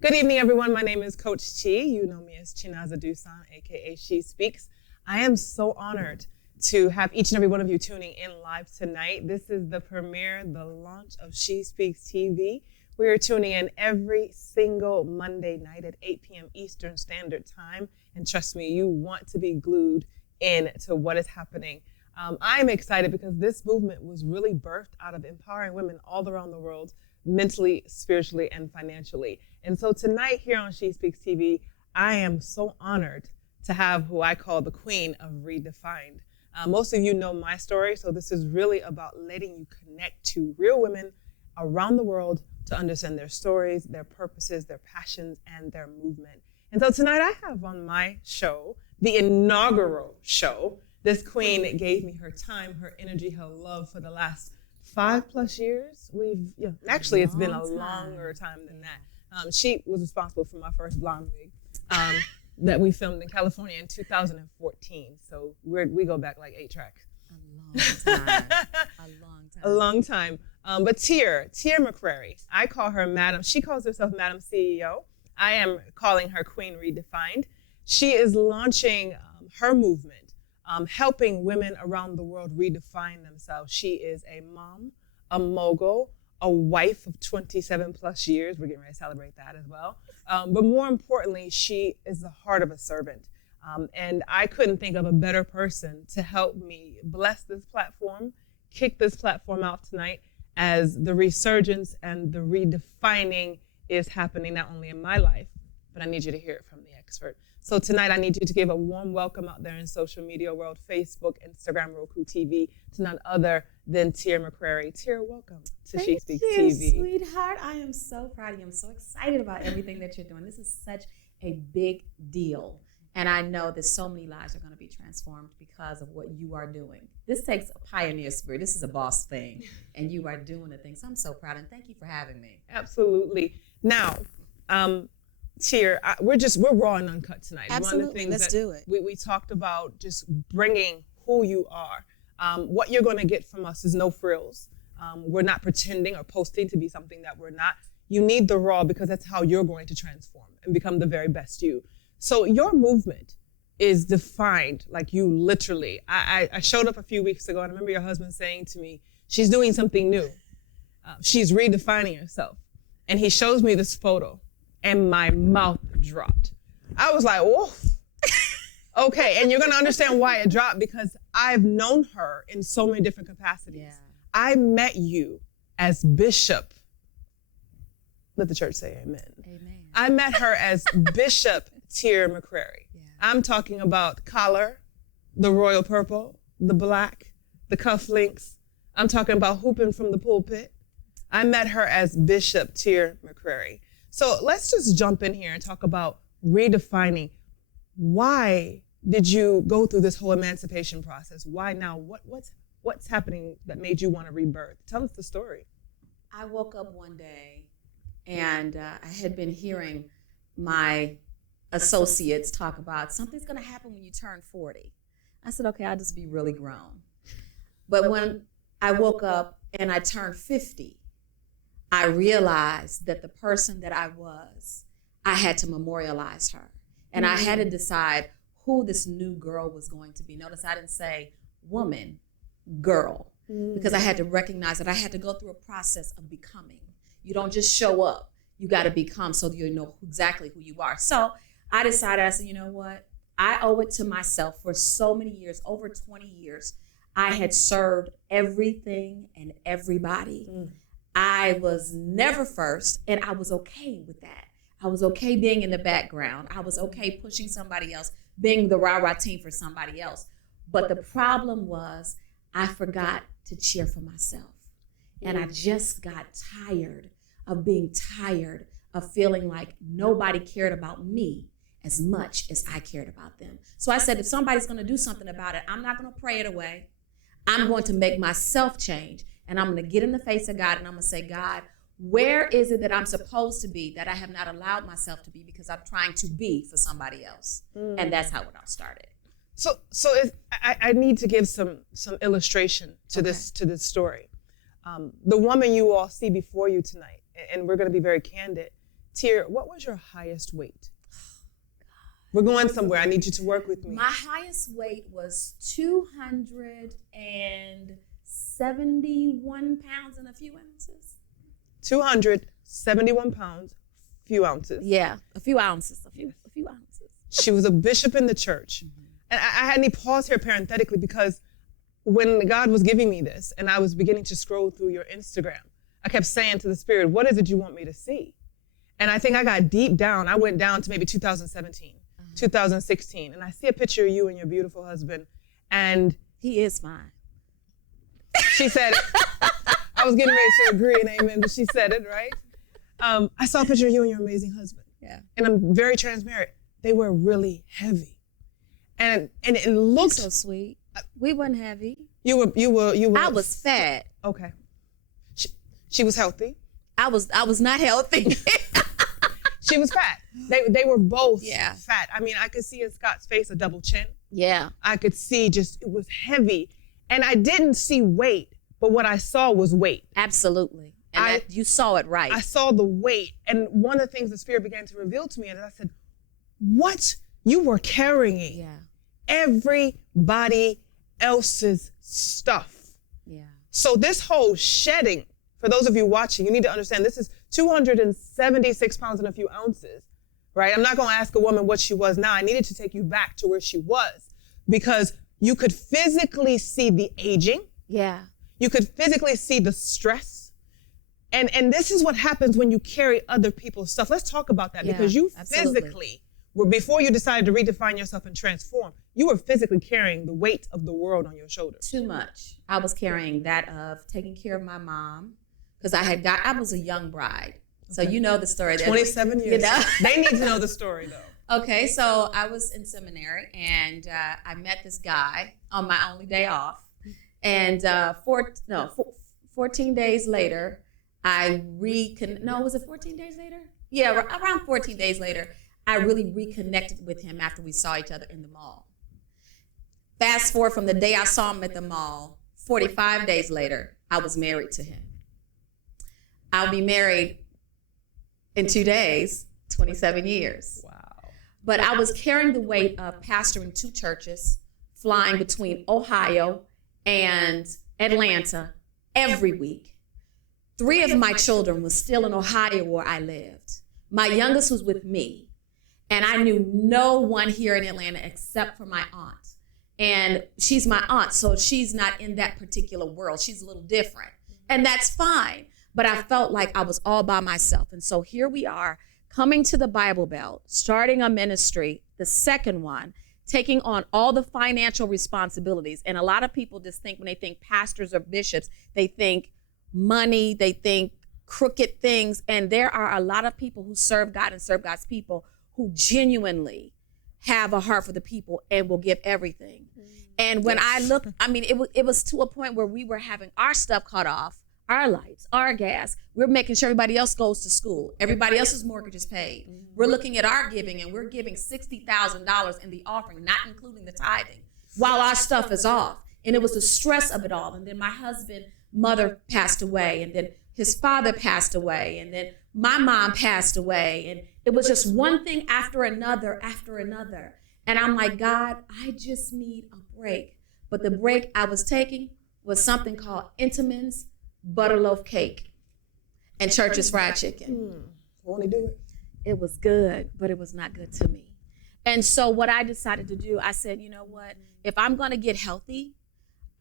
Good evening, everyone. My name is Coach T. You know me as Chinaza, aka SheSpeaks. I am so honored to have each and every one of you tuning in live tonight. This is the premiere, the launch of SheSpeaks TV. We are tuning in every single Monday night at 8 p.m. Eastern Standard Time. And trust me, you want to be glued in to what is happening. I'm excited because this movement was really birthed out of empowering women all around the world, mentally, spiritually, and financially. And so tonight here on SheSpeaks TV, I am so honored to have who I call the Queen of Redefined. Most of you know my story, so this is really about letting you connect to real women around the world to understand their stories, their purposes, their passions, and their movement. And so tonight I have on my show, the inaugural show. This queen gave me her time, her energy, her love for the last 5+ years. Actually, it's been a longer time than that. She was responsible for my first blonde wig that we filmed in California in 2014. So we go back like 8 tracks. A long time. But Tyear McCrary, I call her Madam. She calls herself Madam CEO. I am calling her Queen Redefined. She is launching her movement, helping women around the world redefine themselves. She is a mom, a mogul, a wife of 27+ years. We're getting ready to celebrate that as well. But more importantly, she is the heart of a servant. And I couldn't think of a better person to help me bless this platform, kick this platform out tonight as the resurgence and the redefining is happening not only in my life, but I need you to hear it from the expert. So tonight I need you to give a warm welcome out there in social media world, Facebook, Instagram, Roku TV, to none other than Tyear McCrary. Tyear, welcome to SheSpeaks TV. Sweetheart. I am so proud of you. I'm so excited about everything that you're doing. This is such a big deal. And I know that so many lives are going to be transformed because of what you are doing. This takes a pioneer spirit. This is a boss thing. And you are doing the thing. So I'm so proud. And thank you for having me. Absolutely. Now, Tyear, we're raw and uncut tonight. Absolutely. One of the things Let's do it. We talked about just bringing who you are. What you're going to get from us is no frills. We're not pretending or posting to be something that we're not. You need the raw because that's how you're going to transform and become the very best you. So your movement is defined like you literally. I showed up a few weeks ago and I remember your husband saying to me, she's doing something new. She's redefining herself. And he shows me this photo and my mouth dropped. I was like, whoa. Okay, and you're gonna understand why it dropped because I've known her in so many different capacities. Yeah. I met you as Bishop. Let the church say amen. Amen. I met her as Bishop Tyear McCrary. Yeah. I'm talking about collar, the royal purple, the black, the cufflinks. I'm talking about hooping from the pulpit. I met her as Bishop Tyear McCrary. So let's just jump in here and talk about redefining. Why did you go through this whole emancipation process? Why now? What's happening that made you want to rebirth? Tell us the story. I woke up one day and I had been hearing my associates talk about something's going to happen when you turn 40. I said, okay, I'll just be really grown. But when I woke up and I turned 50, I realized that the person that I was, I had to memorialize her. And I had to decide who this new girl was going to be. Notice I didn't say woman, girl, because I had to recognize that I had to go through a process of becoming. You don't just show up. You got to become so that you know exactly who you are. So I decided, I said, you know what? I owe it to myself for so many years, over 20 years. I had served everything and everybody. I was never first, and I was okay with that. I was okay being in the background. I was okay pushing somebody else, being the rah-rah team for somebody else. But the problem was I forgot to cheer for myself. And I just got tired of being tired of feeling like nobody cared about me as much as I cared about them. So I said, if somebody's going to do something about it, I'm not going to pray it away. I'm going to make myself change. And I'm going to get in the face of God and I'm going to say, God, where is it that I'm supposed to be that I have not allowed myself to be because I'm trying to be for somebody else? And that's how it all started. So I need to give some illustration to this story. The woman you all see before you tonight, and we're going to be very candid, Tyear, what was your highest weight? We're going somewhere. I need you to work with me. My highest weight was 271 pounds and a few ounces. 271 pounds, few ounces. Yeah, a few ounces. She was a bishop in the church. And I had to pause here parenthetically because when God was giving me this and I was beginning to scroll through your Instagram, I kept saying to the Spirit, what is it you want me to see? And I think I got deep down. I went down to maybe 2017, 2016, and I see a picture of you and your beautiful husband. And he is fine. She said it. I was getting ready to agree and amen, but she said it, right? I saw a picture of you and your amazing husband. Yeah. And I'm very transparent. They were really heavy. And it looked so sweet. We weren't heavy. You were. I was fat. Okay. She was healthy. I was not healthy. She was fat. They were both Yeah. fat. I mean, I could see in Scott's face a double chin. Yeah. I could see it was heavy. And I didn't see weight, but what I saw was weight. Absolutely. And you saw it right. I saw the weight. And one of the things the Spirit began to reveal to me, and I said, what? You were carrying everybody else's stuff. Yeah. So this whole shedding, for those of you watching, you need to understand this is 276 pounds and a few ounces, right? I'm not going to ask a woman what she was now. I needed to take you back to where she was because you could physically see the aging. Yeah. You could physically see the stress. And this is what happens when you carry other people's stuff. Let's talk about that because you physically were, before you decided to redefine yourself and transform, you were physically carrying the weight of the world on your shoulders. Too much. I was carrying that of taking care of my mom because I was a young bride. So you know the story. 27 years. You know? They need to know the story though. Okay, so I was in seminary and I met this guy on my only day off. And 14 days later, was it 14 days later? Yeah, around 14 days later, I really reconnected with him after we saw each other in the mall. Fast forward from the day I saw him at the mall, 45 days later, I was married to him. I'll be married in 2 days, 27 years. Wow. But I was carrying the weight of pastoring 2 churches, flying between Ohio and Atlanta every week. 3 of my children were still in Ohio where I lived. My youngest was with me. And I knew no one here in Atlanta except for my aunt. And she's my aunt, so she's not in that particular world. She's a little different. And that's fine. But I felt like I was all by myself. And so here we are, coming to the Bible Belt, starting a ministry, the second one, taking on all the financial responsibilities. And a lot of people just think when they think pastors or bishops, they think money, they think crooked things. And there are a lot of people who serve God and serve God's people who genuinely have a heart for the people and will give everything. And when I look, I mean, it was to a point where we were having our stuff cut off, our lights, our gas. We're making sure everybody else goes to school. Everybody else's mortgage is paid. We're looking at our giving and we're giving $60,000 in the offering, not including the tithing, while our stuff is off. And it was the stress of it all. And then my husband's mother passed away, and then his father passed away, and then my mom passed away. And it was just one thing after another. And I'm like, God, I just need a break. But the break I was taking was something called Entenmann's butterloaf cake and Church's fried chicken. Want to do it? It was good, but it was not good to me. And so what I decided to do, I said, you know what? If I'm going to get healthy,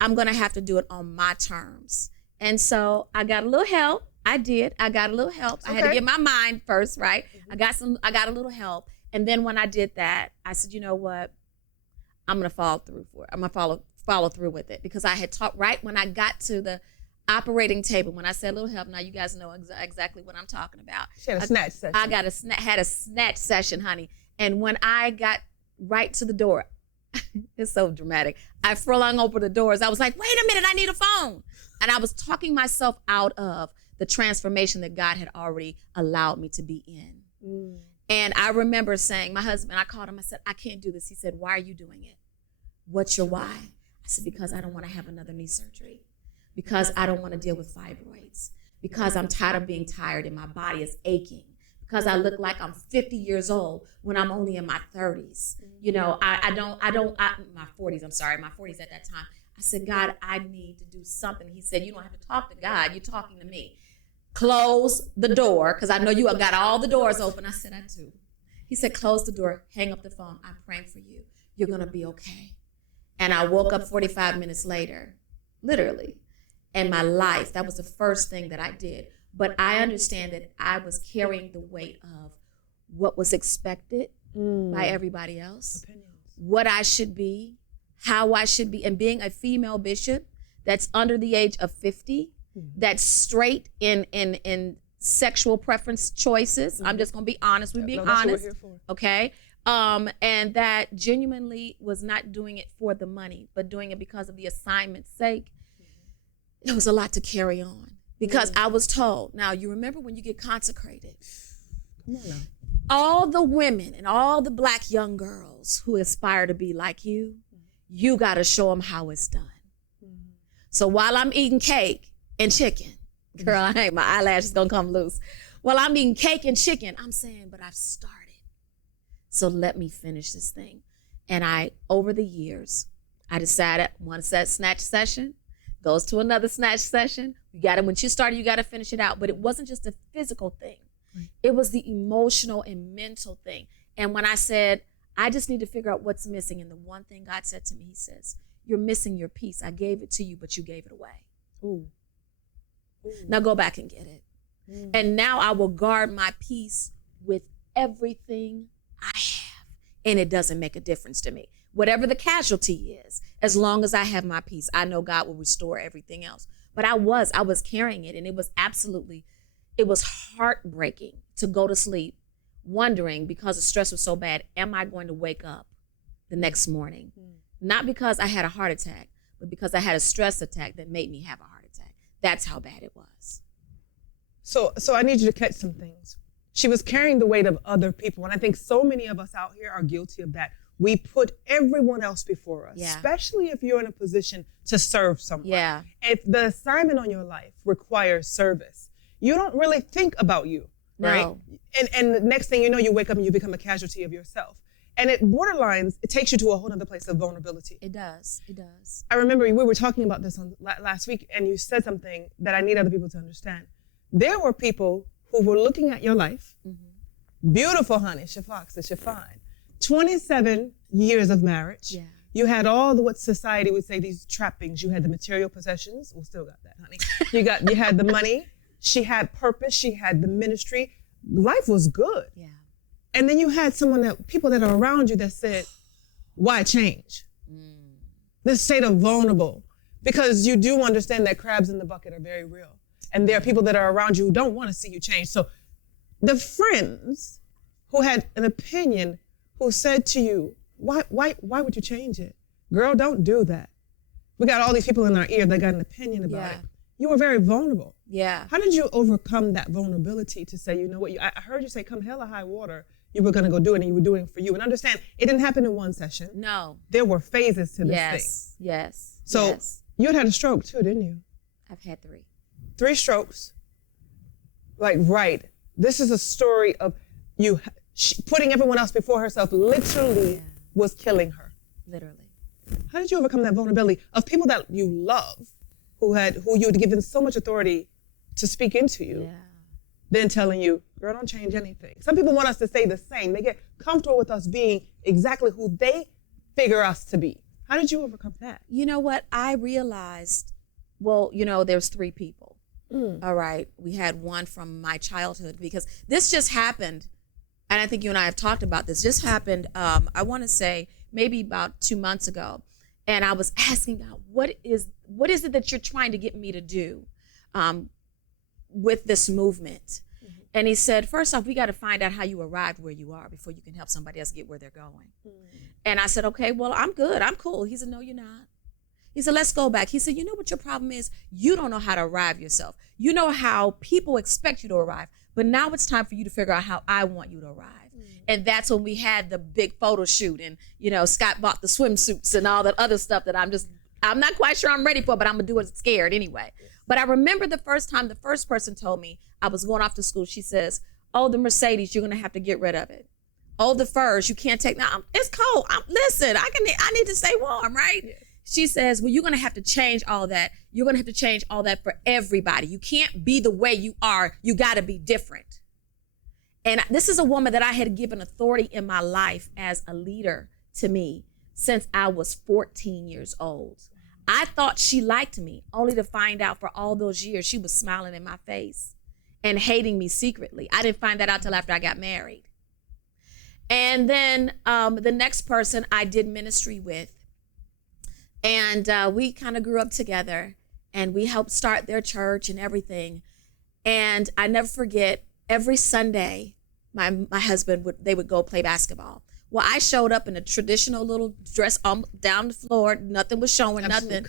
I'm going to have to do it on my terms. And so I got a little help. I got a little help. I had to get my mind first, right? I got a little help. And then when I did that, I said, you know what? I'm going to follow through with it, because I had taught right when I got to the operating table. When I said a little help, now you guys know exactly what I'm talking about. She had a snatch session. I had a snatch session, honey. And when I got right to the door, it's so dramatic. I flung open the doors. I was like, wait a minute, I need a phone. And I was talking myself out of the transformation that God had already allowed me to be in. And I remember saying, my husband, I called him, I said, I can't do this. He said, why are you doing it? What's your why? I said, because I don't want to have another knee surgery. Because I don't want to deal with fibroids. Because I'm tired of being tired and my body is aching. because I look like I'm 50 years old when I'm only in my 30s. You know, my 40s, I'm sorry, my 40s at that time. I said, God, I need to do something. He said, you don't have to talk to God, you're talking to me. Close the door, because I know you have got all the doors open. I said, I do. He said, close the door, hang up the phone. I'm praying for you. You're gonna be okay. And I woke up 45 minutes later, literally. And my life, that was the first thing that I did. But I understand that I was carrying the weight of what was expected by everybody else, what I should be, how I should be, and being a female bishop that's under the age of 50, that's straight in sexual preference choices. I'm just gonna be honest, we're being honest, okay? And that genuinely was not doing it for the money, but doing it because of the assignment's sake. It was a lot to carry on because I was told, now you remember when you get consecrated, come on now. All the women and all the Black young girls who aspire to be like you, you gotta show them how it's done. So while I'm eating cake and chicken, girl, my eyelashes gonna come loose. While I'm eating cake and chicken, I'm saying, but I've started. So let me finish this thing. And over the years, I decided one snatch session goes to another snatch session. When you started, you gotta finish it out. But it wasn't just a physical thing. It was the emotional and mental thing. And when I said, I just need to figure out what's missing. And the one thing God said to me, he says, you're missing your peace. I gave it to you, but you gave it away. Ooh. Now go back and get it. And now I will guard my peace with everything I have. And it doesn't make a difference to me. Whatever the casualty is, as long as I have my peace, I know God will restore everything else. But I was carrying it, and it was heartbreaking to go to sleep wondering, because the stress was so bad, am I going to wake up the next morning? Not because I had a heart attack, but because I had a stress attack that made me have a heart attack. That's how bad it was. So I need you to catch some things. She was carrying the weight of other people. And I think so many of us out here are guilty of that. We put everyone else before us, especially if you're in a position to serve someone. Yeah. If the assignment on your life requires service, you don't really think about you, right? And the next thing you know, you wake up and you become a casualty of yourself. And it takes you to a whole other place of vulnerability. It does. I remember we were talking about this last week, and you said something that I need other people to understand. There were people who were looking at your life. Beautiful, honey, SheFox, you're fine. 27 years of marriage. Yeah. You had all what society would say, these trappings. You had the material possessions. We still got that, honey. You had the money. She had purpose. She had the ministry. Life was good. Yeah. And then you had people that are around you that said, why change? This state of vulnerable. Because you do understand that crabs in the bucket are very real. And there are people that are around you who don't want to see you change. So the friends who had an opinion, who said to you, why would you change it? Girl, don't do that. We got all these people in our ear that got an opinion about it. You were very vulnerable. Yeah. How did you overcome that vulnerability to say, you know what, I heard you say, come hell or high water, you were gonna go do it, and you were doing it for you. And understand, it didn't happen in one session. No. There were phases to this thing. Yes. So you had a stroke too, didn't you? I've had 3. 3 strokes. This is a story of you putting everyone else before herself literally was killing her. Literally. How did you overcome that vulnerability of people that you love, who you had given so much authority to speak into you, then telling you, girl, don't change anything. Some people want us to say the same. They get comfortable with us being exactly who they figure us to be. How did you overcome that? You know what? I realized, there's 3 people. All right. We had one from my childhood, because this just happened. And I think you and I have talked about this. Just happened, I want to say maybe about 2 months ago. And I was asking God, what is it that you're trying to get me to do with this movement? And he said, first off, we got to find out how you arrived where you are before you can help somebody else get where they're going. And I said, okay, well, I'm good. I'm cool. He said, no, you're not. He said, let's go back. He said, you know what your problem is? You don't know how to arrive yourself. You know how people expect you to arrive, but now it's time for you to figure out how I want you to arrive. And that's when we had the big photo shoot, and Scott bought the swimsuits and all that other stuff that I'm not quite sure I'm ready for, but I'm gonna do it scared anyway. But I remember the first time the first person told me, I was going off to school, she says, Oh, the Mercedes, you're gonna have to get rid of it. Oh, the furs, you can't take. Now it's cold. Listen, I need to stay warm, right? Yes. She says, well, you're gonna have to change all that. You're gonna have to change all that for everybody. You can't be the way you are. You gotta be different. And this is a woman that I had given authority in my life as a leader to me since I was 14 years old. I thought she liked me, only to find out for all those years she was smiling in my face and hating me secretly. I didn't find that out till after I got married. And then the next person I did ministry with, and we kind of grew up together, and we helped start their church and everything. And I never forget, every Sunday, my husband they would go play basketball. Well, I showed up in a traditional little dress down the floor. Nothing was showing, nothing.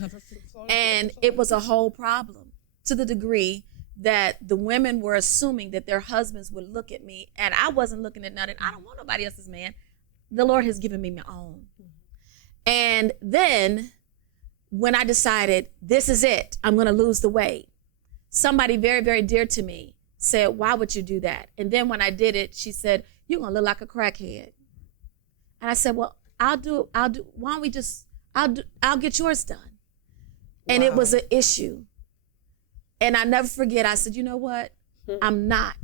And it was a whole problem, to the degree that the women were assuming that their husbands would look at me, and I wasn't looking at nothing. I don't want nobody else's man. The Lord has given me my own. And then when I decided, this is it, I'm gonna lose the weight, somebody very, very dear to me said, why would you do that? And then when I did it, she said, you're gonna look like a crackhead. And I said, well, I'll do, why don't we just, I'll get yours done. And it was an issue. And I never forget, I said, you know what? I'm not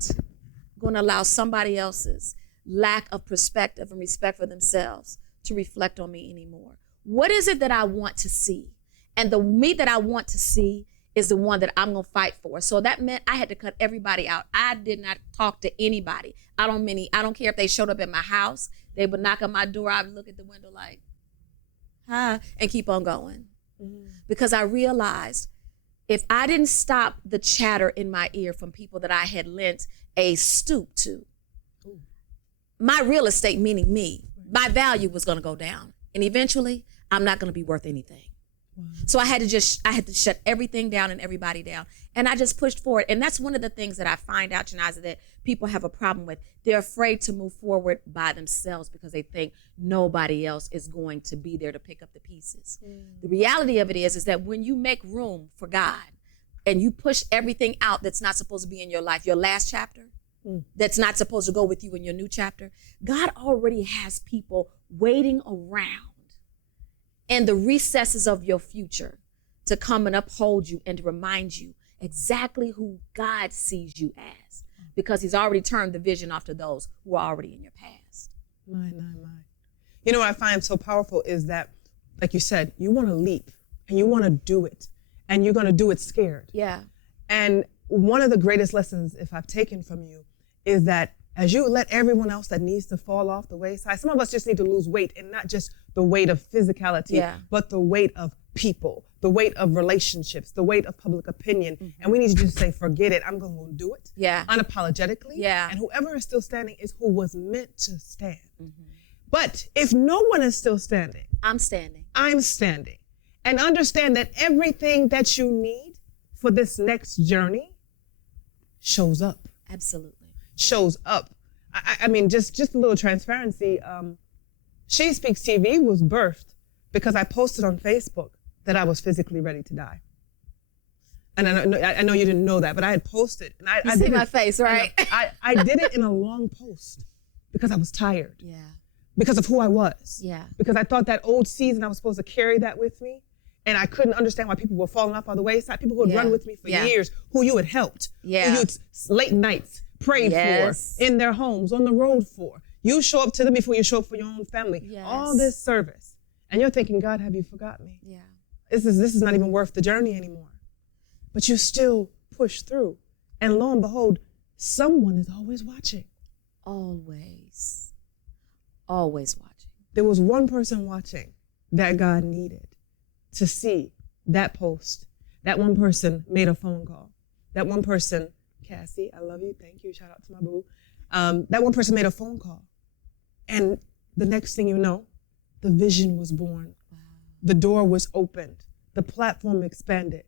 gonna allow somebody else's lack of perspective and respect for themselves to reflect on me anymore. What is it that I want to see? And the me that I want to see is the one that I'm gonna fight for. So that meant I had to cut everybody out. I did not talk to anybody. I don't care if they showed up at my house. They would knock on my door. I would look at the window like, hi, and keep on going. Because I realized if I didn't stop the chatter in my ear from people that I had lent a stoop to, my real estate, meaning me, my value was gonna go down. And eventually, I'm not gonna be worth anything. So I had to shut everything down and everybody down. And I just pushed forward. And that's one of the things that I find out, Chinaza, that people have a problem with. They're afraid to move forward by themselves because they think nobody else is going to be there to pick up the pieces. The reality of it is that when you make room for God and you push everything out that's not supposed to be in your life, your last chapter, that's not supposed to go with you in your new chapter, God already has people waiting around in the recesses of your future to come and uphold you and to remind you exactly who God sees you as, because he's already turned the vision off to those who are already in your past. My. You know what I find so powerful is that, like you said, you want to leap and you want to do it, and you're going to do it scared. Yeah. And one of the greatest lessons, if I've taken from you, is that as you let everyone else that needs to fall off the wayside, some of us just need to lose weight, and not just the weight of physicality, but the weight of people, the weight of relationships, the weight of public opinion. And we need to just say, forget it, I'm going to do it unapologetically. Yeah. And whoever is still standing is who was meant to stand. But if no one is still standing, I'm standing. I'm standing. And understand that everything that you need for this next journey shows up. Absolutely. Shows up. I mean, just a little transparency. SheSpeaks TV was birthed because I posted on Facebook that I was physically ready to die. And I know you didn't know that, but I had posted. And I see my face, right? I did it in a long post because I was tired. Yeah. Because of who I was. Yeah. Because I thought that old season I was supposed to carry that with me. And I couldn't understand why people were falling off on the wayside. People who had run with me for years, who you had helped, who you had late nights prayed for, in their homes, on the road for. You show up to them before you show up for your own family. All this service. And you're thinking, God, have you forgotten me? Yeah. This is not even worth the journey anymore. But you still push through. And lo and behold, someone is always watching. Always. Always watching. There was one person watching that God needed to see that post. That one person made a phone call. That one person, Cassie, I love you, thank you, shout out to my boo. That one person made a phone call. And the next thing you know, the vision was born. Wow. The door was opened. The platform expanded.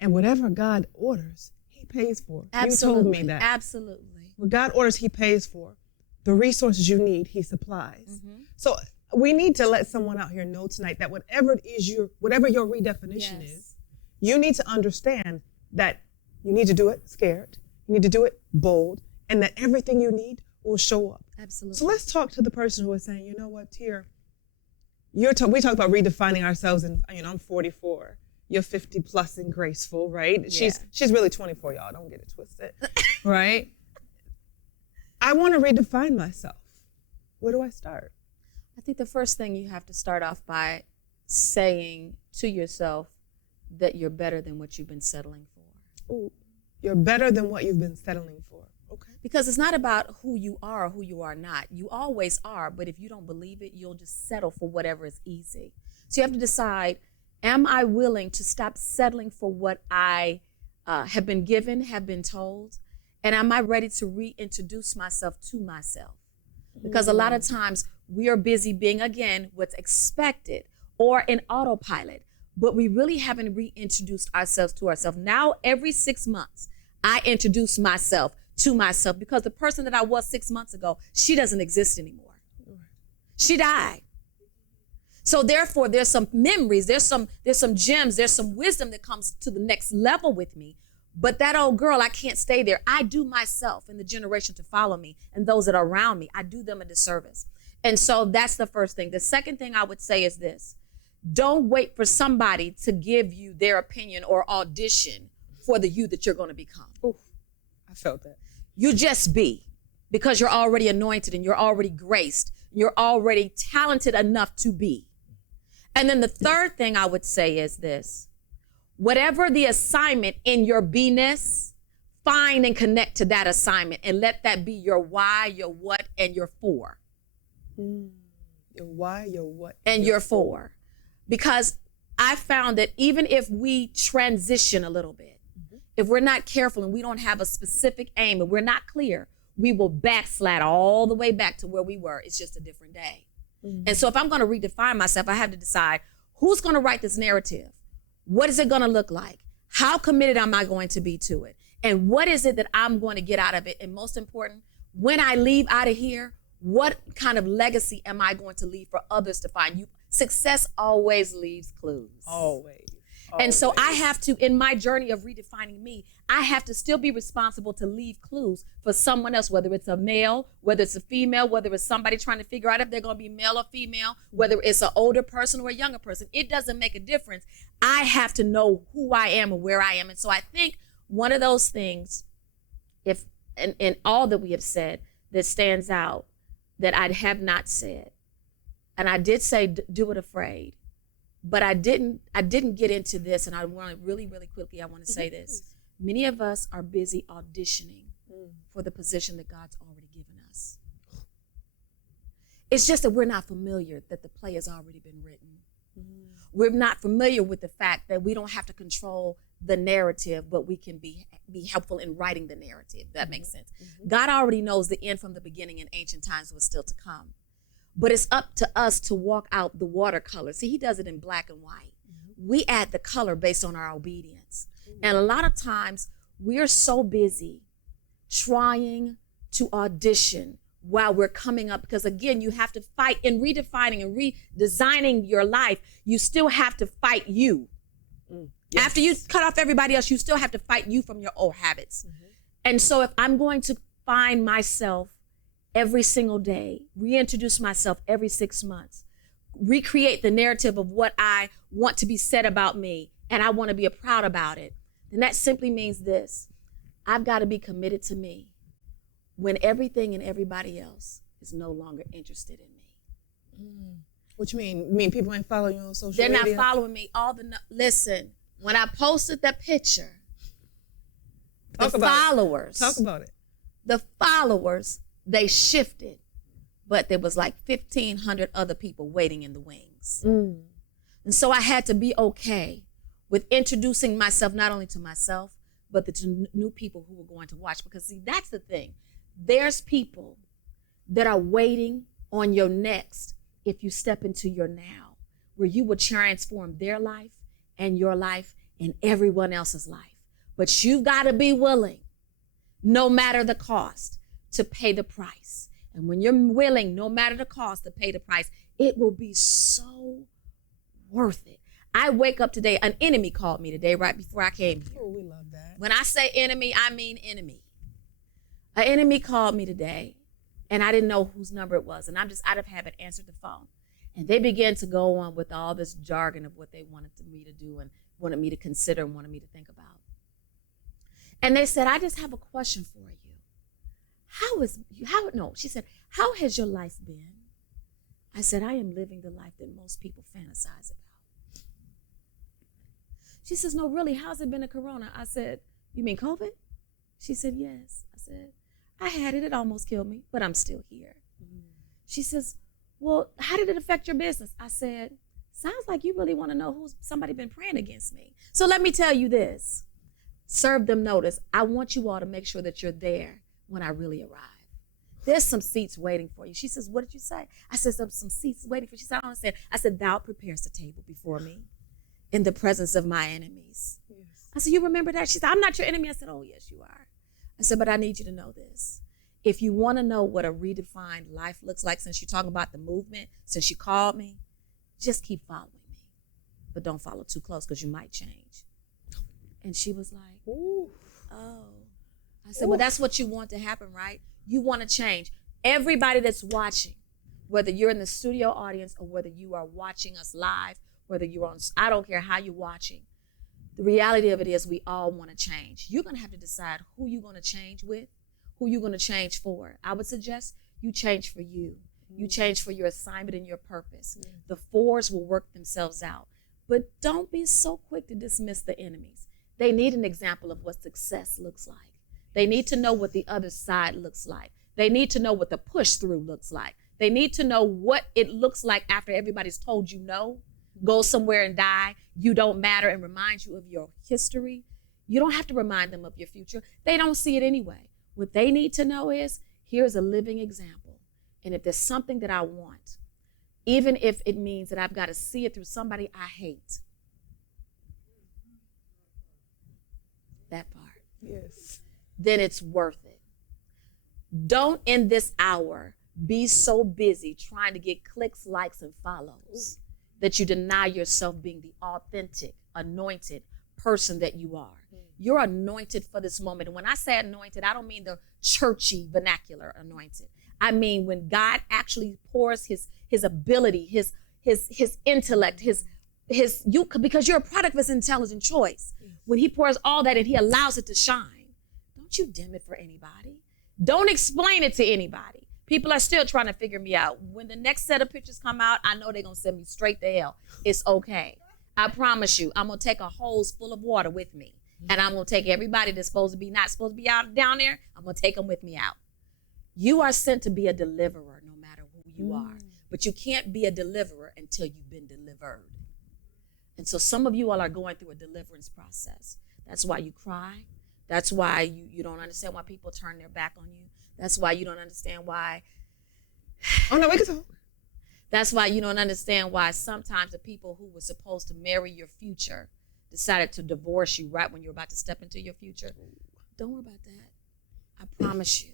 And whatever God orders, he pays for. Absolutely. You told me that. Absolutely. What God orders, he pays for. The resources you need, he supplies. So we need to let someone out here know tonight that whatever it is whatever your redefinition is, you need to understand that you need to do it scared. You need to do it bold, and that everything you need will show up. Absolutely. So let's talk to the person who is saying, you know what, Tyear, we talk about redefining ourselves, and I'm 44. You're 50 plus and graceful, right? Yeah. She's really 24, y'all. Don't get it twisted, right? I want to redefine myself. Where do I start? I think the first thing you have to start off by saying to yourself that you're better than what you've been settling for. Ooh, you're better than what you've been settling for. Okay. Because it's not about who you are or who you are not. You always are, but if you don't believe it, you'll just settle for whatever is easy. So you have to decide, am I willing to stop settling for what I have been given, have been told? And am I ready to reintroduce myself to myself? Because a lot of times we are busy being, again, what's expected or in autopilot, but we really haven't reintroduced ourselves to ourselves. Now, every 6 months, I introduce myself to myself, because the person that I was 6 months ago, she doesn't exist anymore. She died. So therefore, there's some memories, there's some gems, there's some wisdom that comes to the next level with me. But that old girl, I can't stay there. I do myself and the generation to follow me and those that are around me, I do them a disservice. And so that's the first thing. The second thing I would say is this: don't wait for somebody to give you their opinion or audition for the you that you're going to become. Oof, I felt that. You just be, because you're already anointed and you're already graced. You're already talented enough to be. And then the third thing I would say is this: whatever the assignment in your be-ness, find and connect to that assignment and let that be your why, your what, and your for. Your why, your what, and your for. Because I found that even if we transition a little bit, if we're not careful and we don't have a specific aim and we're not clear, we will backslide all the way back to where we were. It's just a different day. And so if I'm going to redefine myself, I have to decide who's going to write this narrative. What is it going to look like? How committed am I going to be to it? And what is it that I'm going to get out of it? And most important, when I leave out of here, what kind of legacy am I going to leave for others to find? Success always leaves clues. Always. And so I have to, in my journey of redefining me, I have to still be responsible to leave clues for someone else, whether it's a male, whether it's a female, whether it's somebody trying to figure out if they're going to be male or female, whether it's an older person or a younger person. It doesn't make a difference. I have to know who I am and where I am. And so I think one of those things, if in all that we have said, that stands out, that I have not said, and I did say do it afraid, but I didn't get into this, and I want to really, really quickly, I want to say this. Many of us are busy auditioning for the position that God's already given us. It's just that we're not familiar that the play has already been written. We're not familiar with the fact that we don't have to control the narrative, but we can be helpful in writing the narrative. That makes sense. God already knows the end from the beginning, and ancient times was still to come. But it's up to us to walk out the watercolor. See, he does it in black and white. We add the color based on our obedience. And a lot of times we're so busy trying to audition while we're coming up, because again, you have to fight in redefining and redesigning your life. You still have to fight you. Yes. After you cut off everybody else, you still have to fight you from your old habits. And so if I'm going to find myself every single day, reintroduce myself every 6 months, recreate the narrative of what I want to be said about me, and I want to be proud about it, then that simply means this: I've got to be committed to me when everything and everybody else is no longer interested in me. What you mean? You mean people ain't following you on social media? They're not following me. Listen, when I posted that picture, Talk about it. The followers, they shifted, but there was like 1,500 other people waiting in the wings. And so I had to be okay with introducing myself, not only to myself, but to new people who were going to watch. Because see, that's the thing. There's people that are waiting on your next if you step into your now, where you will transform their life and your life and everyone else's life. But you've got to be willing, no matter the cost, to pay the price. And when you're willing, no matter the cost, to pay the price, it will be so worth it. I wake up today, an enemy called me today right before I came here. Oh, we love that. When I say enemy, I mean enemy. An enemy called me today, and I didn't know whose number it was, and I'm just out of habit answered the phone. And they began to go on with all this jargon of what they wanted me to do and wanted me to consider and wanted me to think about. And they said, I just have a question for you. She said, how has your life been? I said, I am living the life that most people fantasize about. She says, no, really, how's it been a corona? I said, you mean COVID? She said, yes. I said, I had it. It almost killed me, but I'm still here. Mm-hmm. She says, well, how did it affect your business? I said, sounds like you really want to know who's somebody been praying against me. So let me tell you this. Serve them notice. I want you all to make sure that you're there when I really arrive. There's some seats waiting for you. She says, what did you say? I said, some seats waiting for you. She said, I don't understand. I said, thou preparest a table before me in the presence of my enemies. Yes. I said, you remember that? She said, I'm not your enemy. I said, oh, yes, you are. I said, but I need you to know this. If you want to know what a redefined life looks like, since you're talking about the movement, since you called me, just keep following me. But don't follow too close because you might change. And she was like, ooh, oh. I said, well, that's what you want to happen, right? You want to change. Everybody that's watching, whether you're in the studio audience or whether you are watching us live, whether you're on, I don't care how you're watching. The reality of it is we all want to change. You're going to have to decide who you're going to change with, who you're going to change for. I would suggest you change for you. You change for your assignment and your purpose. The fours will work themselves out. But don't be so quick to dismiss the enemies. They need an example of what success looks like. They need to know what the other side looks like. They need to know what the push through looks like. They need to know what it looks like after everybody's told you no, go somewhere and die, you don't matter, and remind you of your history. You don't have to remind them of your future. They don't see it anyway. What they need to know is, here's a living example. And if there's something that I want, even if it means that I've got to see it through somebody I hate, that part. Yes. Then it's worth it. Don't in this hour be so busy trying to get clicks, likes, and follows that you deny yourself being the authentic, anointed person that you are. You're anointed for this moment. And when I say anointed, I don't mean the churchy vernacular anointed. I mean when God actually pours his ability, his intellect, because you're a product of his intelligent choice. When he pours all that and he allows it to shine, don't you dim it for anybody. Don't explain it to anybody. People are still trying to figure me out. When the next set of pictures come out, I know they're going to send me straight to hell. It's okay. I promise you, I'm going to take a hose full of water with me. And I'm going to take everybody that's not supposed to be out down there, I'm going to take them with me out. You are sent to be a deliverer no matter who you are. But you can't be a deliverer until you've been delivered. And so some of you all are going through a deliverance process. That's why you cry. That's why you don't understand why people turn their back on you. That's why you don't understand why. Oh, no, we can talk. That's why you don't understand why sometimes the people who were supposed to marry your future decided to divorce you right when you're about to step into your future. Don't worry about that. I promise you.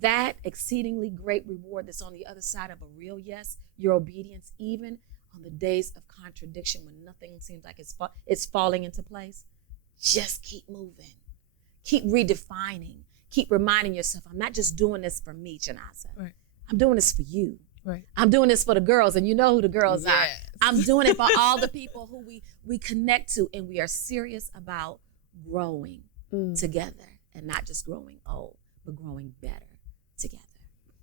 That exceedingly great reward that's on the other side of a real yes, your obedience, even on the days of contradiction when nothing seems like it's falling into place, just keep moving. Keep redefining. Keep reminding yourself, I'm not just doing this for me, Chinaza. Right. I'm doing this for you. Right. I'm doing this for the girls, and you know who the girls are. I'm doing it for all the people who we connect to, and we are serious about growing together, and not just growing old, but growing better together.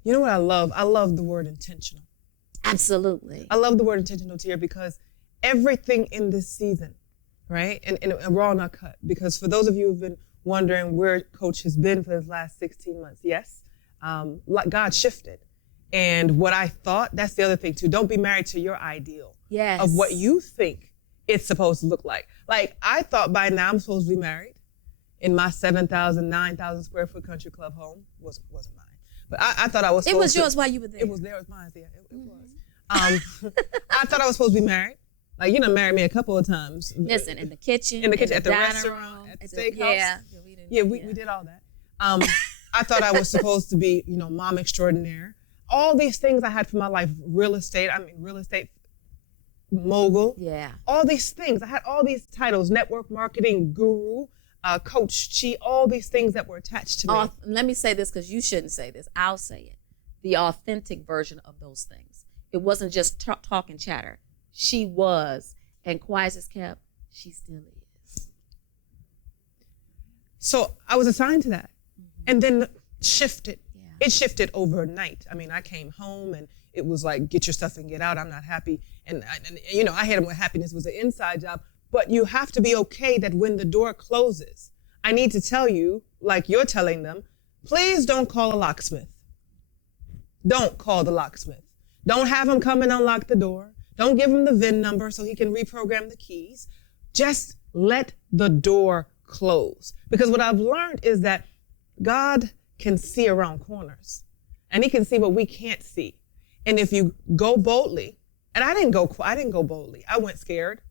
You know what I love? I love the word intentional. Absolutely. I love the word intentional, Tyear, because everything in this season, right? And we're all not cut, because for those of you who've been wondering where Coach has been for the last 16 months, yes, God shifted. And what I thought, that's the other thing too. Don't be married to your ideal of what you think it's supposed to look like. Like, I thought by now I'm supposed to be married in my 7,000, 9,000 square foot country club home. Wasn't mine. But I thought I was supposed to. It was yours while you were there. It was there. It was mine. Yeah, it was. I thought I was supposed to be married. Like, you done married me a couple of times. Listen, in the kitchen. At the restaurant, at the steakhouse. We did all that. I thought I was supposed to be, mom extraordinaire. All these things I had for my life, real estate mogul. Yeah. All these things. I had all these titles, network marketing guru, Coach Chi, all these things that were attached to me. Let me say this because you shouldn't say this. I'll say it. The authentic version of those things. It wasn't just talk and chatter. She was, and quiet as kept, she still is. So I was assigned to that. And then shifted. Yeah. It shifted overnight. I mean, I came home and it was like, get your stuff and get out. I'm not happy. And you know, I had them with happiness was an inside job. But you have to be okay that when the door closes, I need to tell you, like you're telling them, please don't call a locksmith. Don't call the locksmith. Don't have him come and unlock the door. Don't give him the VIN number so he can reprogram the keys. Just let the door close. Because what I've learned is that God can see around corners and he can see what we can't see. And if you go boldly, and I didn't go boldly. I went scared.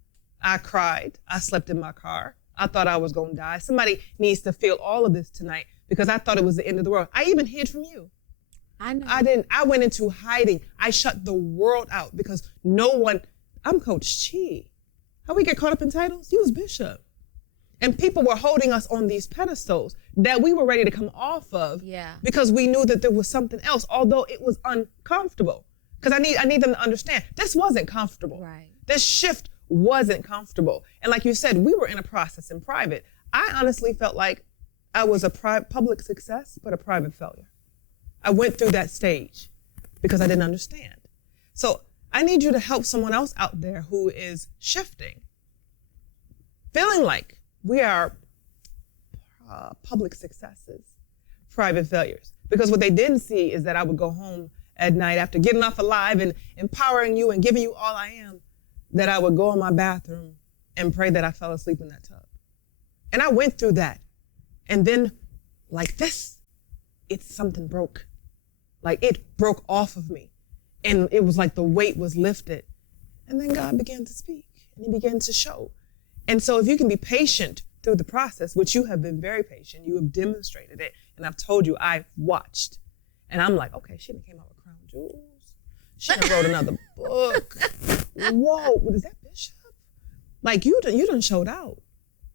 I cried. I slept in my car. I thought I was going to die. Somebody needs to feel all of this tonight because I thought it was the end of the world. I even hid from you. I know. I went into hiding. I shut the world out because I'm Coach Chi. How we get caught up in titles? You was Bishop. And people were holding us on these pedestals that we were ready to come off of because we knew that there was something else, although it was uncomfortable. Because I need them to understand, this wasn't comfortable. Right. This shift wasn't comfortable. And like you said, we were in a process in private. I honestly felt like I was a public success, but a private failure. I went through that stage because I didn't understand. So I need you to help someone else out there who is shifting, feeling like we are public successes, private failures. Because what they didn't see is that I would go home at night after getting off alive and empowering you and giving you all I am, that I would go in my bathroom and pray that I fell asleep in that tub. And I went through that. And then like this, something broke. Like it broke off of me. And it was like the weight was lifted. And then God began to speak and he began to show. And so if you can be patient through the process, which you have been very patient, you have demonstrated it. And I've told you, I've watched. And I'm like, okay, she done came out with Crown Jewels. She done wrote another book. Whoa, is that Bishop? Like you done showed out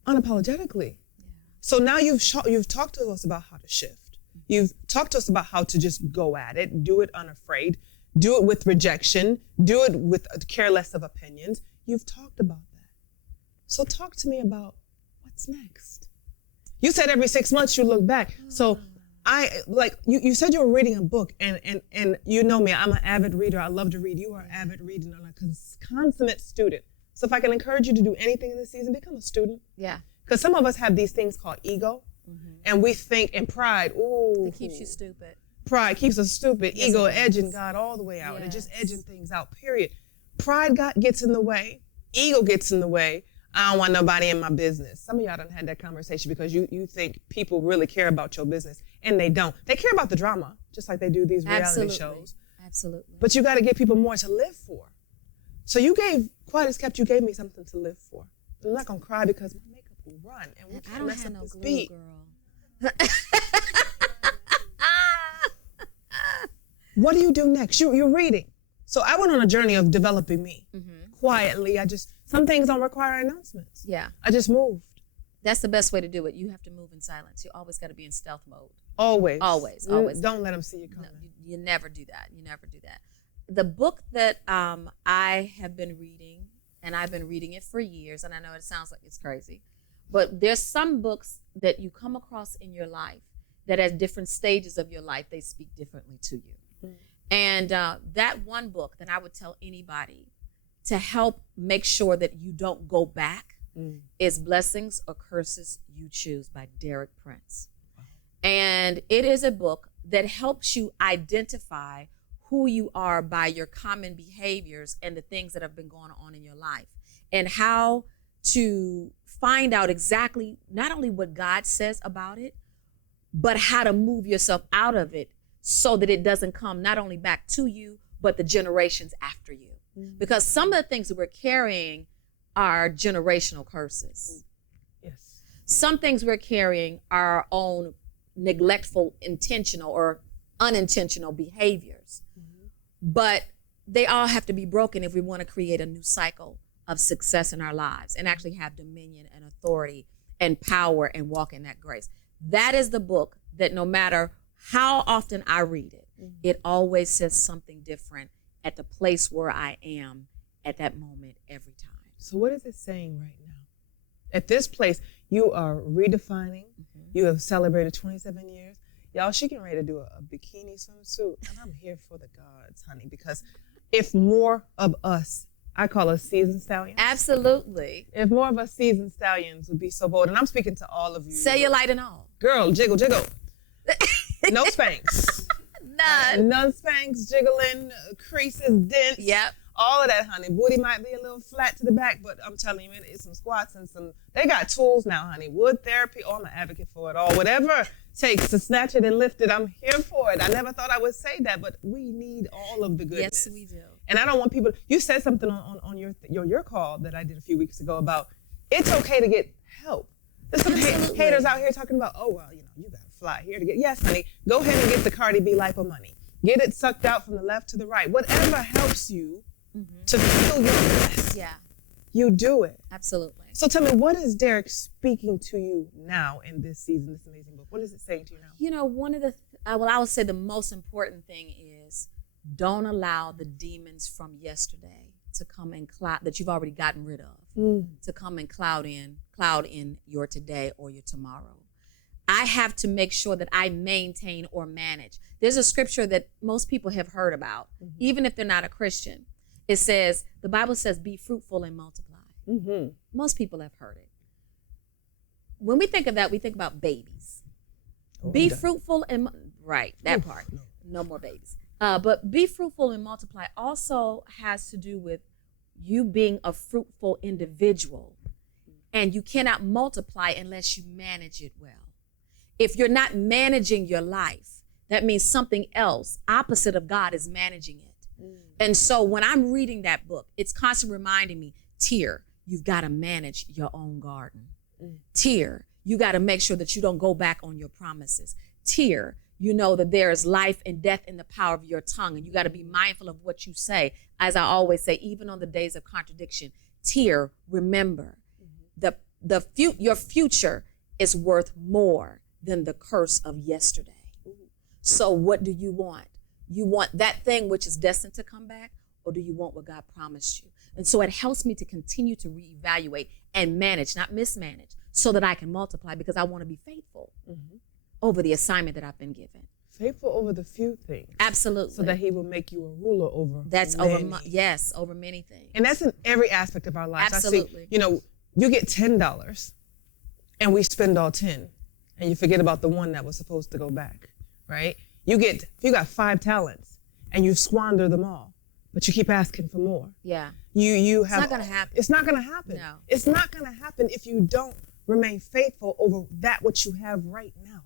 unapologetically. Yeah. So now you've talked to us about how to shift. You've talked to us about how to just go at it, do it unafraid, do it with rejection, do it with care less of opinions. You've talked about that. So talk to me about what's next. You said every 6 months you look back. So you said you were reading a book and you know me, I'm an avid reader. I love to read. You are an avid reader and a consummate student. So if I can encourage you to do anything in this season, become a student. Yeah. Because some of us have these things called ego and we think, and pride, it keeps you stupid. Pride keeps us stupid. Yes, ego edging God all the way out. Yes. And just edging things out, period. Pride gets in the way. Ego gets in the way. I don't want nobody in my business. Some of y'all done had that conversation because you think people really care about your business, and they don't. They care about the drama, just like they do these reality shows. Absolutely. But you got to give people more to live for. So you gave, quiet as kept, you gave me something to live for. I'm not going to cry because my makeup will run, and we can't mess up this beat. Girl. What do you do next? You're reading. So I went on a journey of developing me. Quietly, some things don't require announcements. Yeah. I just moved. That's the best way to do it. You have to move in silence. You always got to be in stealth mode. Always. Always. Don't let them see you coming. No, you never do that. You never do that. The book that I have been reading, and I've been reading it for years, and I know it sounds like it's crazy, but there's some books that you come across in your life that at different stages of your life, they speak differently to you. And that one book that I would tell anybody to help make sure that you don't go back is Blessings or Curses You Choose by Derek Prince. Wow. And it is a book that helps you identify who you are by your common behaviors and the things that have been going on in your life, and how to find out exactly not only what God says about it, but how to move yourself out of it so that it doesn't come not only back to you, but the generations after you. Because some of the things that we're carrying are generational curses. Yes. Some things we're carrying are our own neglectful, intentional or unintentional behaviors. But they all have to be broken if we want to create a new cycle of success in our lives and actually have dominion and authority and power and walk in that grace. That is the book that no matter how often I read it, it always says something different at the place where I am at that moment every time. So what is it saying right now? At this place, you are redefining. You have celebrated 27 years. Y'all, she getting ready to do a bikini swimsuit, and I'm here for the gods, honey, because if more of us, I call us seasoned stallions. Absolutely. If more of us seasoned stallions would be so bold, and I'm speaking to all of you. Cellulite and all. Girl, jiggle, jiggle. No Spanx. None Spanx, jiggling, creases, dents. Yep. All of that, honey. Booty might be a little flat to the back, but I'm telling you, it's some squats and they got tools now, honey. Wood therapy, I'm an advocate for it all. Whatever it takes to snatch it and lift it, I'm here for it. I never thought I would say that, but we need all of the goodness. Yes, we do. And I don't want people, you said something on your call that I did a few weeks ago about it's okay to get help. There's some haters out here talking about, oh, well, you gotta fly here to get, yes, honey, go ahead and get the Cardi B lipo money. Get it sucked out from the left to the right. Whatever helps you to feel your best. Yeah. You do it. Absolutely. So tell me, what is Derek speaking to you now in this season, this amazing book? What is it saying to you now? You know, one of the, I would say the most important thing is don't allow the demons from yesterday to come and cloud, that you've already gotten rid of, to come and cloud in your today or your tomorrow. I have to make sure that I maintain or manage. There's a scripture that most people have heard about, even if they're not a Christian. It says, the Bible says, be fruitful and multiply. Most people have heard it. When we think of that, we think about babies. Be fruitful and, right, that part. No more babies. But be fruitful and multiply also has to do with you being a fruitful individual. And you cannot multiply unless you manage it well. If you're not managing your life, that means something else opposite of God is managing it. And so when I'm reading that book, it's constantly reminding me, Tyear, you've got to manage your own garden. Tyear, you got to make sure that you don't go back on your promises. Tyear, you know that there is life and death in the power of your tongue, and you got to be mindful of what you say. As I always say, even on the days of contradiction, Tyear, remember, your future is worth more than the curse of yesterday. So what do you want? You want that thing which is destined to come back, or do you want what God promised you? And so it helps me to continue to reevaluate and manage, not mismanage, so that I can multiply, because I want to be faithful over the assignment that I've been given. Faithful over the few things. Absolutely. So that he will make you a ruler over That's many. Over many things. And that's in every aspect of our lives. Absolutely. I see, you get $10 and we spend all 10 and you forget about the one that was supposed to go back, right? You got 5 talents and you squander them all, but you keep asking for more. Yeah. It's not going to happen. It's not going to happen. No. It's not going to happen if you don't remain faithful over that which you have right now.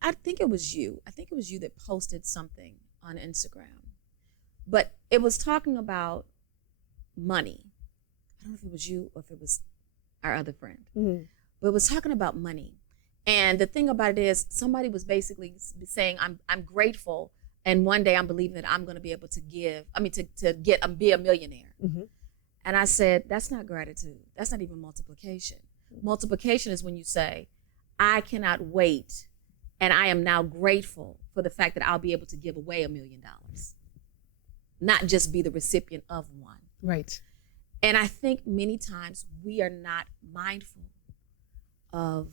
I think it was you. I think it was you that posted something on Instagram, but it was talking about money. I don't know if it was you or if it was our other friend, but it was talking about money. And the thing about it is, somebody was basically saying, I'm grateful, and one day I'm believing that I'm going to be able to be a millionaire. And I said, that's not gratitude. That's not even multiplication. Multiplication is when you say, I cannot wait, and I am now grateful for the fact that I'll be able to give away $1 million, not just be the recipient of one. Right. And I think many times we are not mindful of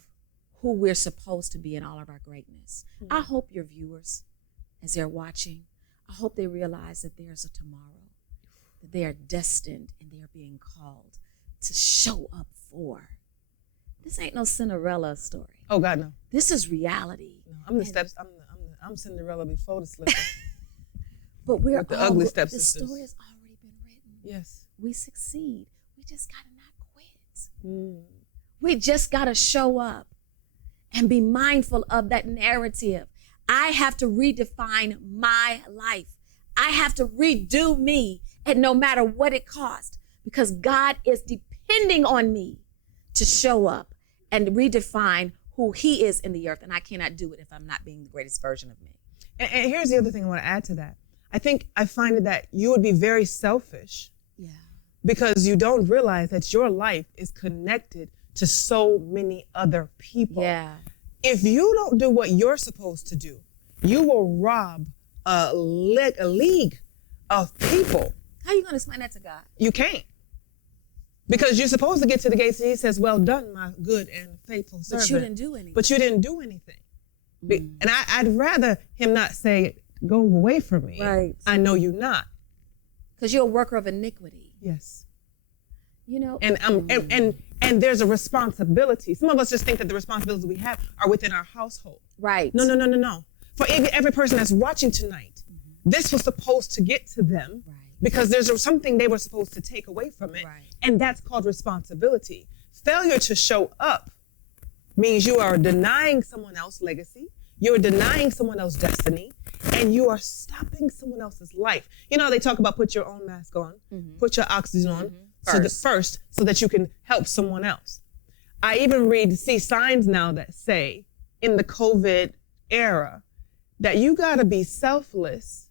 who we're supposed to be in all of our greatness. I hope your viewers, as they're watching, I hope they realize that there's a tomorrow, that they are destined and they are being called to show up for. This ain't no Cinderella story. Oh God, no. This is reality. No, I'm Cinderella before the slipper. But we're with the ugly stepsisters. The story has already been written. Yes. We succeed. We just gotta not quit. We just gotta show up and be mindful of that narrative. I have to redefine my life. I have to redo me, and no matter what it costs, because God is depending on me to show up and redefine who he is in the earth, and I cannot do it if I'm not being the greatest version of me. And here's the other thing I want to add to that. I find that you would be very selfish because you don't realize that your life is connected to so many other people. Yeah. If you don't do what you're supposed to do, you will rob a league of people. How are you going to explain that to God? You can't. Because you're supposed to get to the gates and he says, well done, my good and faithful servant. But you didn't do anything. But you didn't do anything. And I'd rather him not say, go away from me. Right. I know you not. Because you're a worker of iniquity. Yes. You know. And there's a responsibility. Some of us just think that the responsibilities we have are within our household. Right. No. For every person that's watching tonight, this was supposed to get to them. Right. Because there's something they were supposed to take away from it. Right. And that's called responsibility. Failure to show up means you are denying someone else's legacy, you're denying someone else's destiny, and you are stopping someone else's life. You know, they talk about put your own mask on, put your oxygen on first so that you can help someone else. I even see signs now that say in the COVID era that you gotta be selfless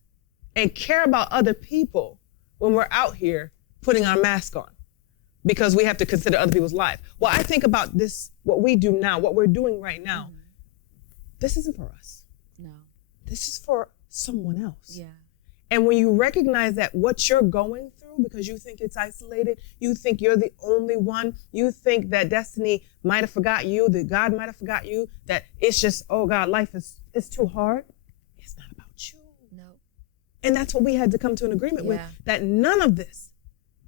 and care about other people when we're out here putting our mask on, because we have to consider other people's lives. Well, I think about this, what we do now, what we're doing right now. This isn't for us. No. This is for someone else. Yeah. And when you recognize that what you're going through, because you think it's isolated, you think you're the only one, you think that destiny might have forgot you, that God might have forgot you, that it's just, oh God, life is too hard. It's not about you. No. And that's what we had to come to an agreement with, that none of this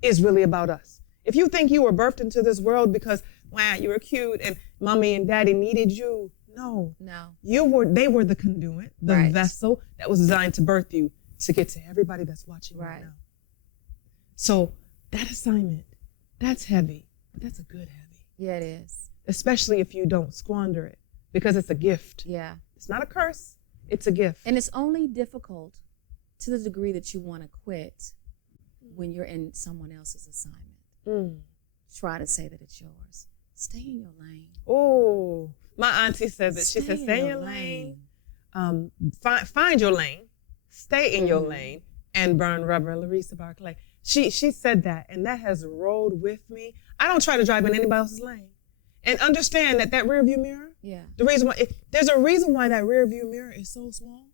is really about us. If you think you were birthed into this world because, wow, you were cute and mommy and daddy needed you, no. They were the conduit, the vessel that was designed to birth you to get to everybody that's watching right now. So that assignment, that's heavy, but that's a good heavy. Yeah, it is. Especially if you don't squander it, because it's a gift. Yeah. It's not a curse, it's a gift. And it's only difficult to the degree that you want to quit when you're in someone else's assignment. Try to say that it's yours. Stay in your lane. Oh, my auntie said that. She said, stay in your lane. Find your lane, stay in your lane, and burn rubber. Larissa Barclay. She said that, and that has rolled with me. I don't try to drive in anybody else's lane. And understand that rear view mirror, there's a reason why that rear view mirror is so small,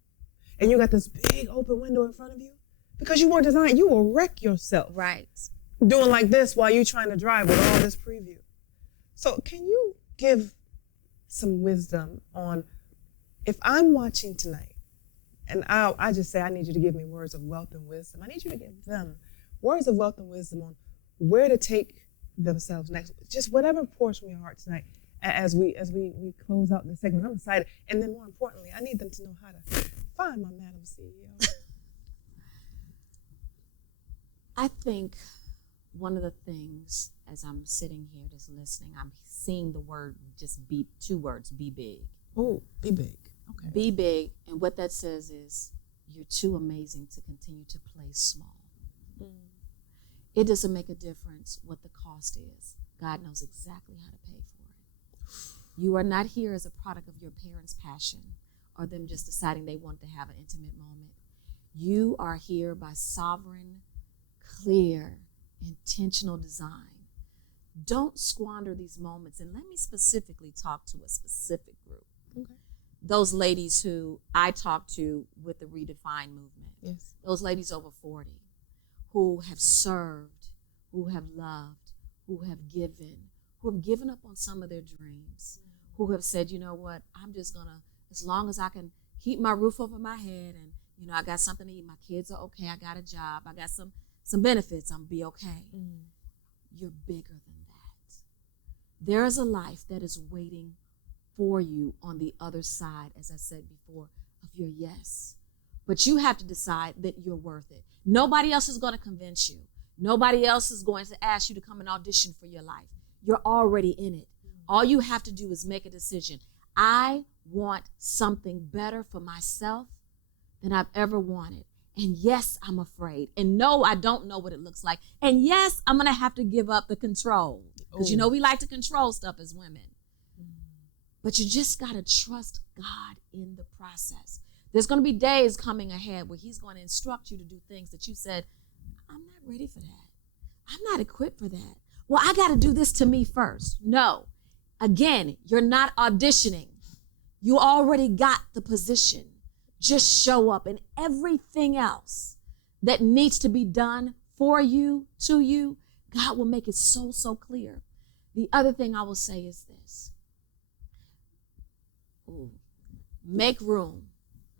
and you got this big open window in front of you, because you weren't designed, you will wreck yourself. Right. Doing like this while you're trying to drive with all this preview. So can you give some wisdom on, if I'm watching tonight, and I just say I need you to give me words of wealth and wisdom. I need you to give them words of wealth and wisdom on where to take themselves next. Just whatever pours from your heart tonight as we close out this segment. I'm excited. And then more importantly, I need them to know how to find my Madam CEO. I think one of the things, as I'm sitting here just listening, I'm seeing the word, two words, be big. Oh, be big. Okay. Be big, and what that says is you're too amazing to continue to play small. It doesn't make a difference what the cost is. God knows exactly how to pay for it. You are not here as a product of your parents' passion or them just deciding they want to have an intimate moment. You are here by sovereign, clear, intentional design. Don't squander these moments. And let me specifically talk to a specific group. Okay. Those ladies who I talked to with the Redefining movement. Yes. Those ladies over 40 who have served, who have loved, who have given up on some of their dreams, who have said, you know what, I'm just gonna, as long as I can keep my roof over my head and, you know, I got something to eat, my kids are okay, I got a job, I got some benefits, I'm gonna be okay. You're bigger than that. There is a life that is waiting for you on the other side, as I said before, of your yes. But you have to decide that you're worth it. Nobody else is going to convince you. Nobody else is going to ask you to come and audition for your life. You're already in it. All you have to do is make a decision. I want something better for myself than I've ever wanted. And yes, I'm afraid. And no, I don't know what it looks like. And yes, I'm going to have to give up the control. Because, you know, we like to control stuff as women. But you just got to trust God in the process. There's going to be days coming ahead where he's going to instruct you to do things that you said, I'm not ready for that. I'm not equipped for that. well, I got to do this to me first. No. Again, you're not auditioning. You already got the position. Just show up, and everything else that needs to be done for you, to you, God will make it so, so clear. The other thing I will say is this. Make room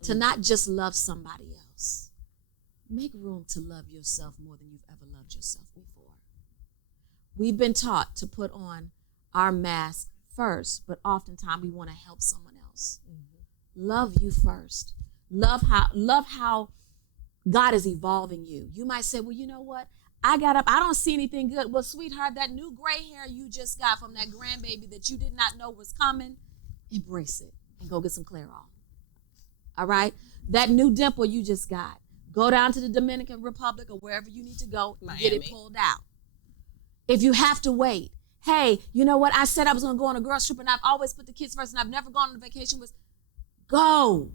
to not just love somebody else. Make room to love yourself more than you've ever loved yourself before. We've been taught to put on our mask first, but oftentimes we want to help someone else. Love you first. Love how God is evolving you. You might say, well, you know what? I got up, I don't see anything good. Well, sweetheart, that new gray hair you just got from that grandbaby that you did not know was coming, embrace it and go get some Clairol. All right? That new dimple you just got, go down to the Dominican Republic or wherever you need to go and get it pulled out. If you have to wait, hey, you know what? I said I was going to go on a girls trip and I've always put the kids first and I've never gone on a vacation with. Go.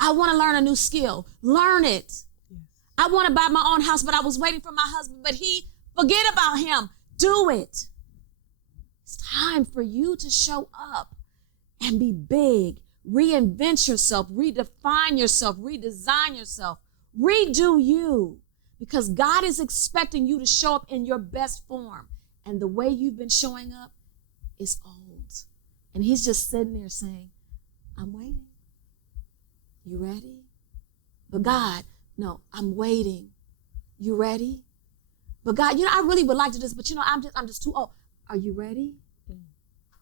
I want to learn a new skill. Learn it. Yes. I want to buy my own house, but I was waiting for my husband, but forget about him. Do it. It's time for you to show up and be big. Reinvent yourself, redefine yourself, redesign yourself, redo you, because God is expecting you to show up in your best form. And the way you've been showing up is old. And he's just sitting there saying, I'm waiting. You ready? But God, no, I'm waiting. You ready? But God, I really would like to do this, but I'm just too old. Are you ready?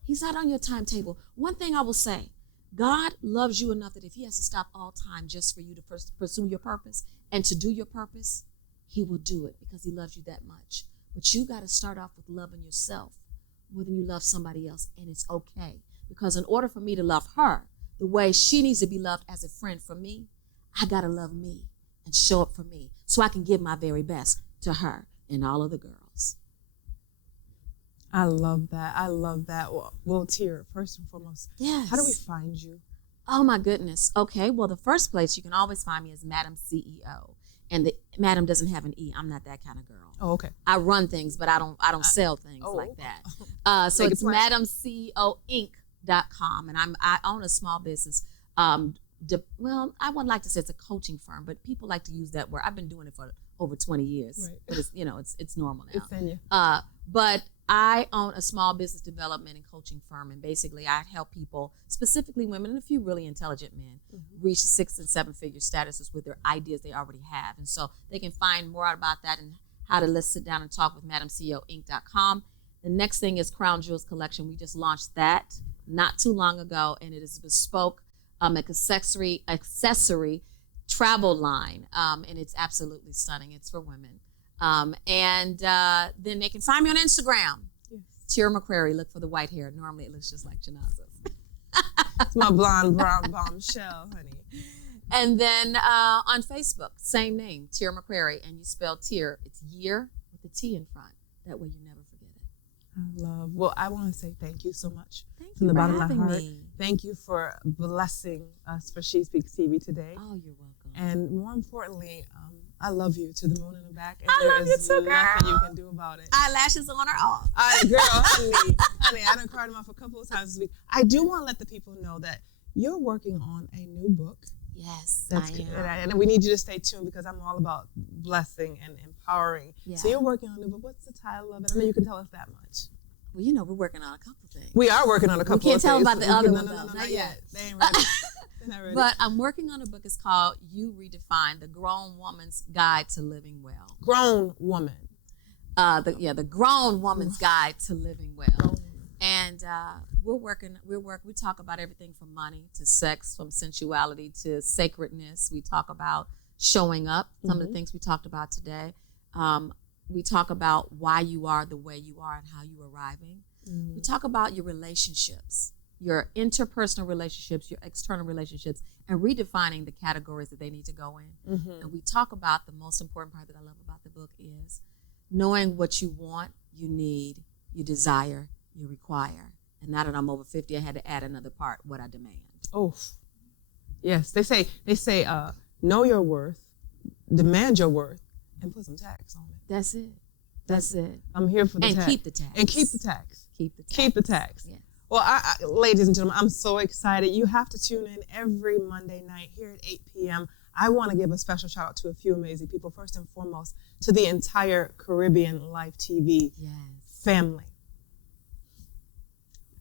He's not on your timetable. One thing I will say, God loves you enough that if he has to stop all time just for you to pursue your purpose and to do your purpose, he will do it because he loves you that much. But you got to start off with loving yourself more than you love somebody else, and it's okay. Because in order for me to love her the way she needs to be loved as a friend from me, I got to love me and show up for me so I can give my very best to her and all of the girls. I love that. I love that. Well, Tyear, first and foremost, yes. How do we find you? Oh, my goodness. Okay, well, the first place you can always find me is Madam CEO. And the Madam doesn't have an E. I'm not that kind of girl. Oh, okay. I run things, but I don't sell things like that. So it's MadamCEOinc.com, and I own a small business. Well, I wouldn't like to say it's a coaching firm, but people like to use that word. I've been doing it for over 20 years. Right. But it's normal now. It's in you. But I own a small business development and coaching firm, and basically I help people, specifically women and a few really intelligent men, reach 6- and 7-figure statuses with their ideas they already have. And so they can find more out about that and how to sit down and talk with MadamCEOinc.com. The next thing is Crown Jewels Collection. We just launched that not too long ago, and it is bespoke accessory travel line, and it's absolutely stunning. It's for women. And then they can find me on Instagram. Yes. Tyear McCrary. Look for the white hair. Normally it looks just like Chinaza's. It's my blonde, brown bombshell, honey. And then on Facebook, same name, Tyear McCrary. And you spell Tyear. It's year with a T in front. That way you never forget it. Well, I want to say thank you so much. Thank from you the for bottom of having my heart. me. Thank you for blessing us for SheSpeaks TV today. Oh, you're welcome. And more importantly, I love you to the moon and back. And I love you too, girl. Nothing you can do about it. Eyelashes on or off? Girl, honey, I done cried them off a couple of times this week. I do want to let the people know that you're working on a new book. Yes, That's I good. am. And we need you to stay tuned because I'm all about blessing and empowering. Yeah. So you're working on a new book. What's the title of it? I know you can tell us that much. Well, we're working on a couple things. We are working on a couple of things. We can't tell about the other one, No, though. not yet. They ain't ready. They're not ready. But I'm working on a book. It's called You Redefine, The Grown Woman's Guide to Living Well. Grown woman. The Grown Woman's Guide to Living Well. And we talk about everything from money to sex, from sensuality to sacredness. We talk about showing up, some of the things we talked about today. We talk about why you are the way you are and how you're arriving. We talk about your relationships, your interpersonal relationships, your external relationships, and redefining the categories that they need to go in. And we talk about the most important part that I love about the book is knowing what you want, you need, you desire, you require. And now that I'm over 50, I had to add another part, what I demand. Oh, yes. They say, know your worth, demand your worth, and put some tax on it. That's it. That's it. I'm here for the and tax. keep the tax. And keep the tax. Keep the tax. Keep the tax. Yes. Well, ladies and gentlemen, I'm so excited. You have to tune in every Monday night here at 8 p.m. I want to give a special shout out to a few amazing people. First and foremost, to the entire Caribbean Life TV family.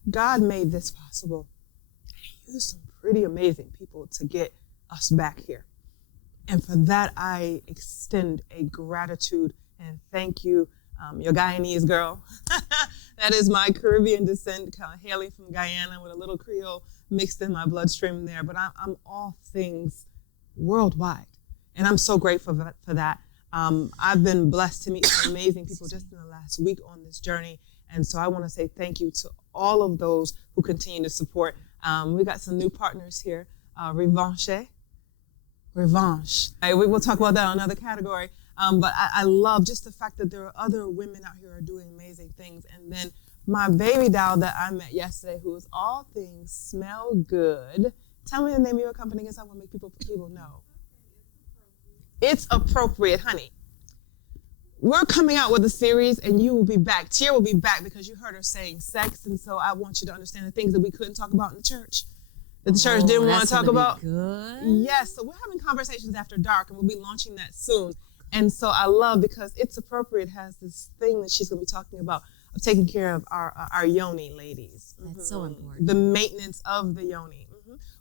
God made this possible. He used some pretty amazing people to get us back here. And for that, I extend a gratitude and thank you. Your Guyanese girl. That is my Caribbean descent, hailing from Guyana with a little Creole mixed in my bloodstream there. But I'm all things worldwide. And I'm so grateful for that. I've been blessed to meet some amazing people just in the last week on this journey. And so I want to say thank you to all of those who continue to support. We got some new partners here. Revanche. We will talk about that on another category. But I love just the fact that there are other women out here who are doing amazing things. And then my baby doll that I met yesterday, who is all things smell good. Tell me the name of your company because I want to make people know. It's appropriate, honey. We're coming out with a series and you will be back. Tyear will be back because you heard her saying sex. And so I want you to understand the things that we couldn't talk about in the church. That the church didn't want to talk about. Good. Yes, so we're having conversations after dark and we'll be launching that soon. And so I love because It's Appropriate has this thing that she's going to be talking about of taking care of our yoni ladies. That's so important. The maintenance of the yoni.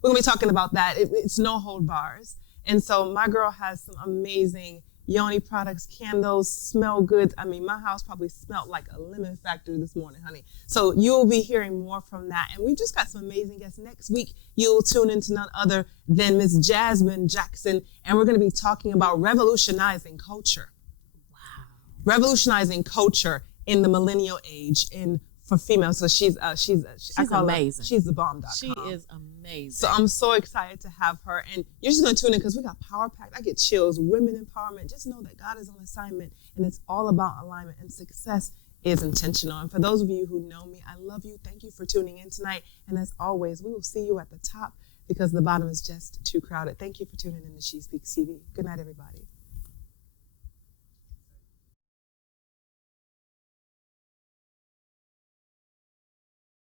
We're going to be talking about that. It's no hold bars. And so my girl has some amazing yoni products, candles, smell goods. I mean, my house probably smelled like a lemon factory this morning, honey. So you'll be hearing more from that. And we've just got some amazing guests. Next week, you'll tune into none other than Miss Jasmine Jackson. And we're going to be talking about revolutionizing culture. Wow. Revolutionizing culture in the millennial age for females. So she's amazing. She's the bomb.com. She is amazing. So I'm so excited to have her. And you're just going to tune in because we got power packed. I get chills. Women empowerment. Just know that God is on assignment and it's all about alignment and success is intentional. And for those of you who know me, I love you. Thank you for tuning in tonight. And as always, we will see you at the top because the bottom is just too crowded. Thank you for tuning in to SheSpeaks TV. Good night, everybody.